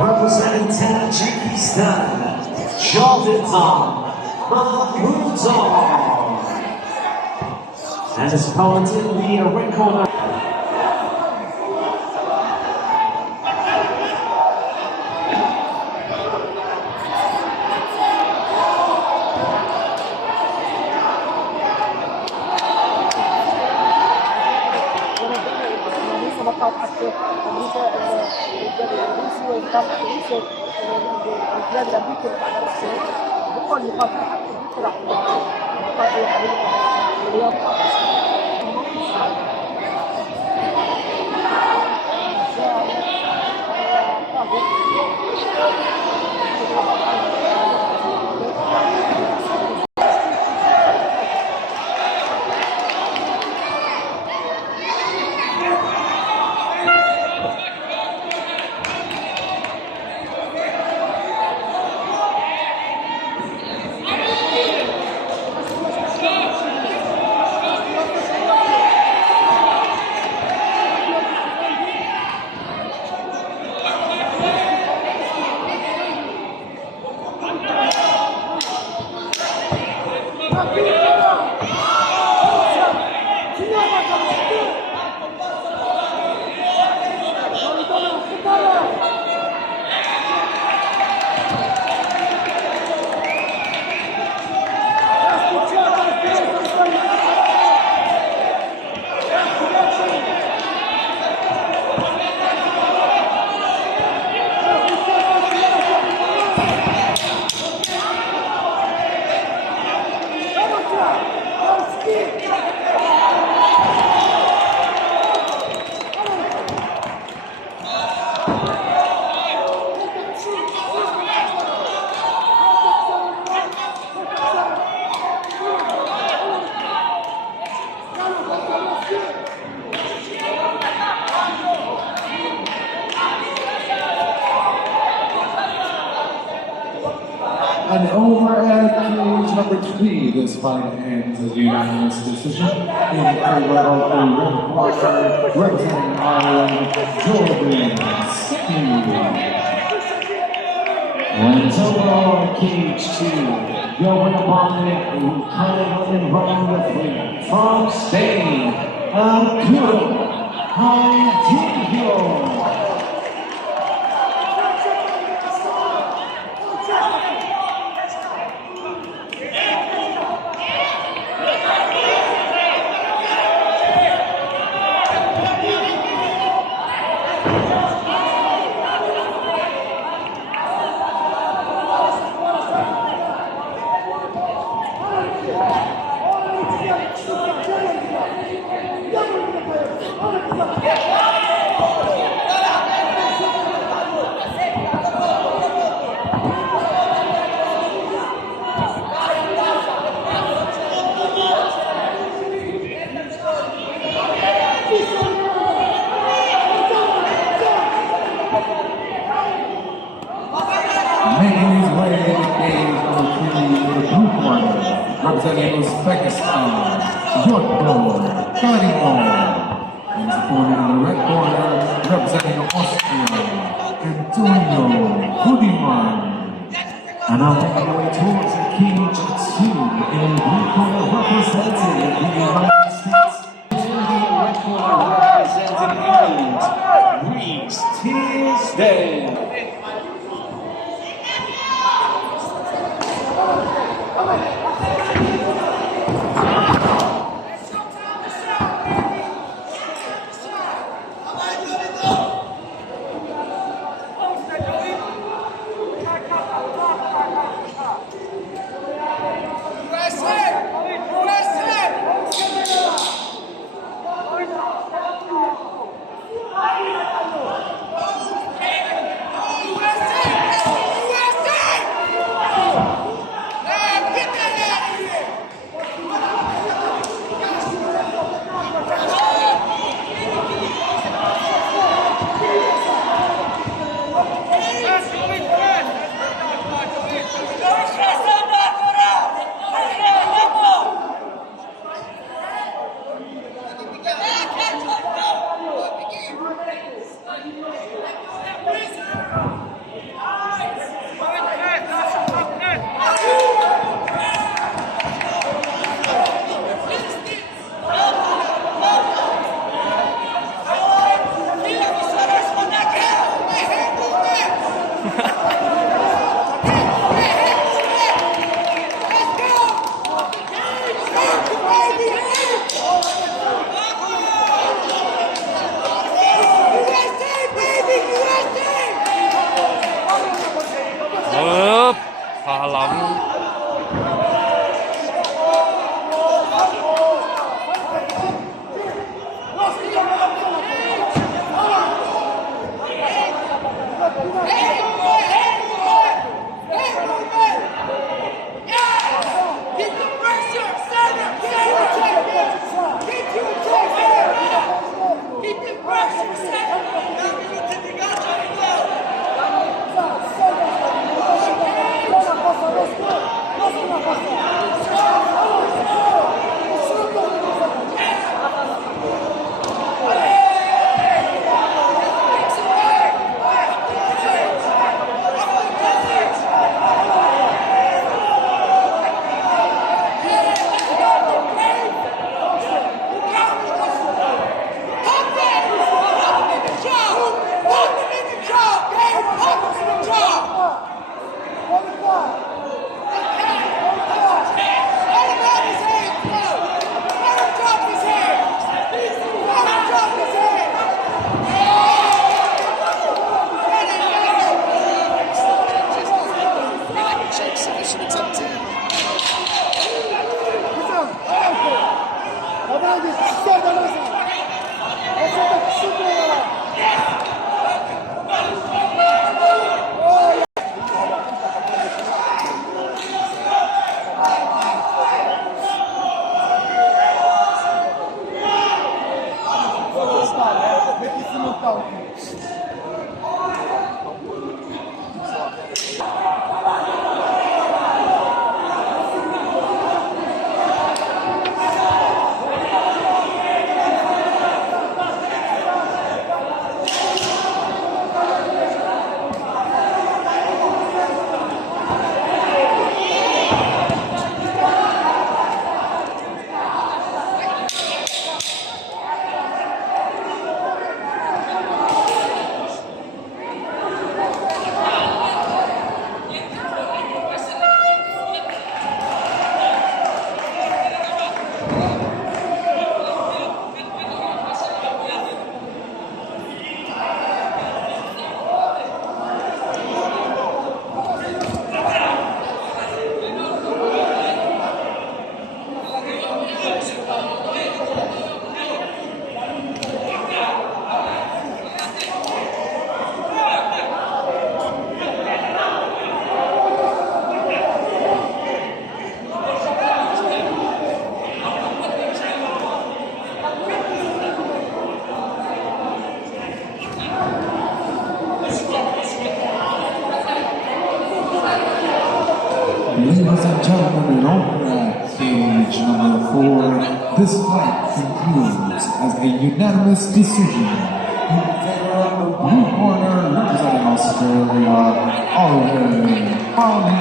Representing Tajikistan, Ҷовидон, Маҳмудов. And his opponent in the red corner. And over at cage number 3, this fight ends as a unanimous decision in favor of the red corner, representing Ireland, Jourdan Singh. And overall at cage 2, your winner opponent, who kind of in round the 3, from Spain, ÇAආNON-ΑԲУ. Making his way to the cage number 3 in the group 1, representing Uzbekistan, ÇAආNON-АБУ. And his opponent in the red corner, representing Austria, Antonio. And now making their way towards the cage 2 in the blue corner, representing the United States. In the red corner, representing England, ÇAආNON-ABU. Ladies and gentlemen, in on stage number 4, this fight concludes as a unanimous decision in favor of the blue corner representing Australia, ÇAḵON-ΑԲУ.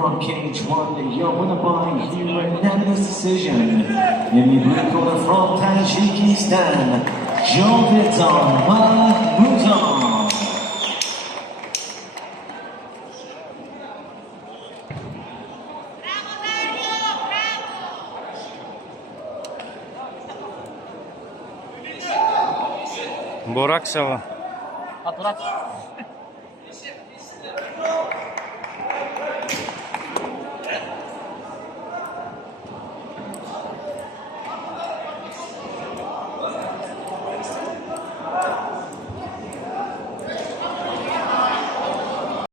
from cage one, your winner by unanimous decision. In the blue corner from Tajikistan, Ҷовидон Маҳмудов. Бораксова.